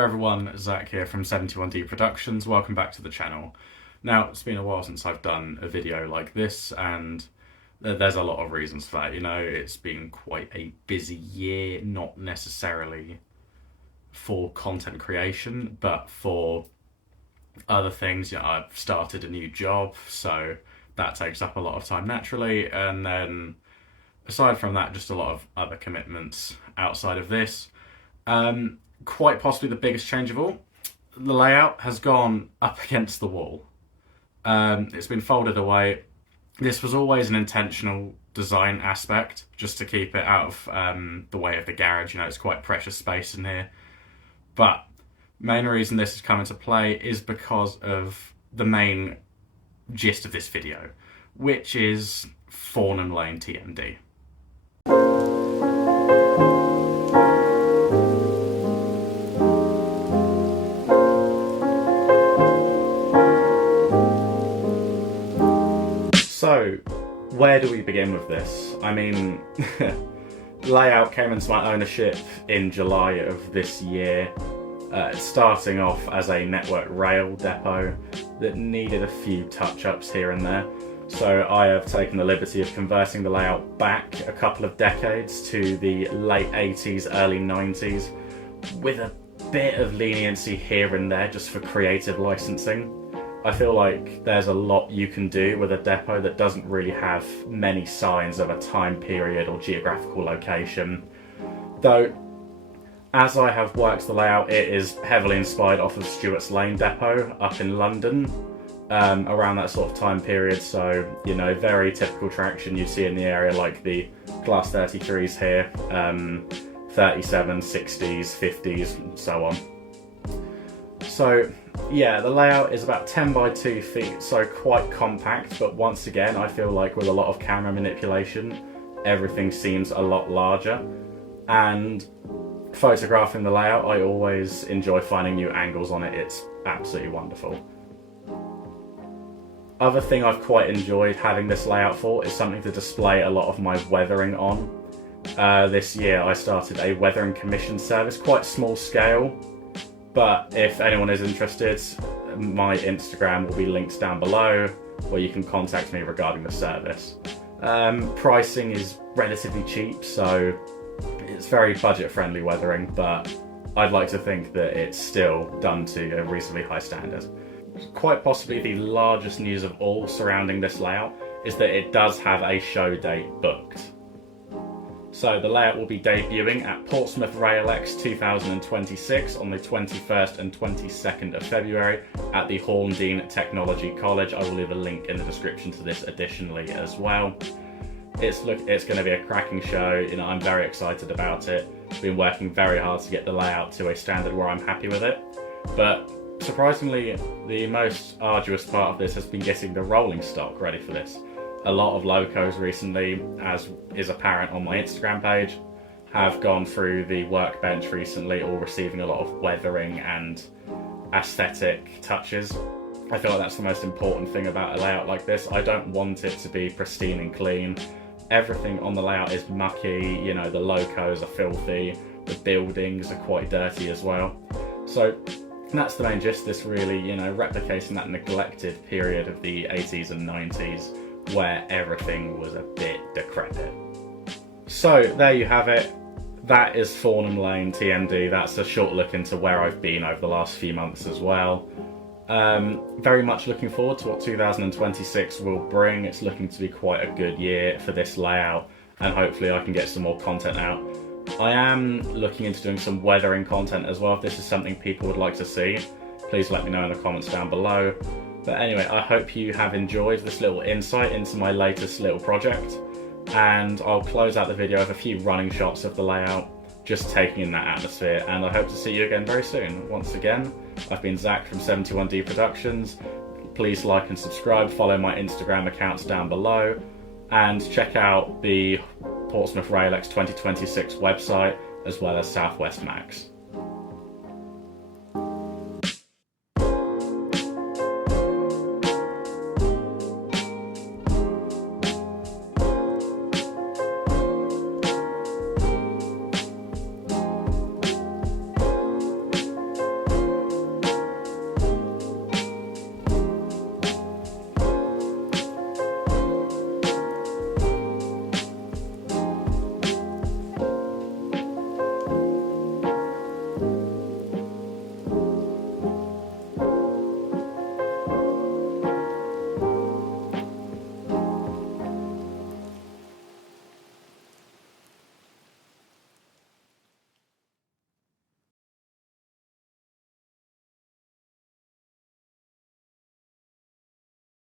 there everyone, Zach here from 71D Productions. Welcome back to the channel. Now, it's been a while since I've done a video like this, and there's a lot of reasons for that. You know, it's been quite a busy year, not necessarily for content creation, but for other things. You know, I've started a new job, so that takes up a lot of time naturally, and then aside from that, just a lot of other commitments outside of this. Quite possibly the biggest change of all, the layout has gone up against the wall. It's been folded away. This was always an intentional design aspect, just to keep it out of the way of the garage. You know, it's quite precious space in here. But main reason this has come into play is because of the main gist of this video, which is Fornham Lane TMD. So, where do we begin with this? I mean, layout came into my ownership in July of this year, starting off as a network rail depot that needed a few touch-ups here and there. So I have taken the liberty of converting the layout back a couple of decades to the late 80s, early 90s, with a bit of leniency here and there just for creative licensing. I feel like there's a lot you can do with a depot that doesn't really have many signs of a time period or geographical location. Though, as I have worked the layout, it is heavily inspired off of Stuart's Lane depot up in London, around that sort of time period. So, you know, very typical traction you see in the area, like the Class 33s here, 37s, 60s, 50s, and so on. So, yeah, the layout is about 10 by 2 feet, so quite compact, but once again, I feel like with a lot of camera manipulation, everything seems a lot larger. And photographing the layout, I always enjoy finding new angles on it. It's absolutely wonderful. Other thing I've quite enjoyed having this layout for is something to display a lot of my weathering on. This year I started a weathering commission service, quite small scale. But if anyone is interested, my Instagram will be linked down below, where you can contact me regarding the service. Pricing is relatively cheap, so it's very budget-friendly weathering, but I'd like to think that it's still done to a reasonably high standard. Quite possibly the largest news of all surrounding this layout is that it does have a show date booked. So the layout will be debuting at Portsmouth RailX 2026 on the 21st and 22nd of February at the Horndean Technology College. I will leave a link in the description to this additionally as well. It's going to be a cracking show. You know, I'm very excited about it. I've been working very hard to get the layout to a standard where I'm happy with it. But surprisingly, the most arduous part of this has been getting the rolling stock ready for this. A lot of locos recently, as is apparent on my Instagram page, have gone through the workbench recently, all receiving a lot of weathering and aesthetic touches. I feel like that's the most important thing about a layout like this. I don't want it to be pristine and clean. Everything on the layout is mucky, you know, the locos are filthy, the buildings are quite dirty as well. So that's the main gist, this really, you know, replicating that neglected period of the 80s and 90s where everything was a bit decrepit. So there you have it. That is Fornham Lane TMD. That's a short look into where I've been over the last few months as well. Very much looking forward to what 2026 will bring. It's looking to be quite a good year for this layout, and hopefully I can get some more content out. I am looking into doing some weathering content as well. If this is something people would like to see, please let me know in the comments down below. But anyway, I hope you have enjoyed this little insight into my latest little project, and I'll close out the video with a few running shots of the layout, just taking in that atmosphere, and I hope to see you again very soon. Once again, I've been Zach from 71D Productions. Please like and subscribe, follow my Instagram accounts down below, and check out the Portsmouth RailX 2026 website, as well as Southwest Max.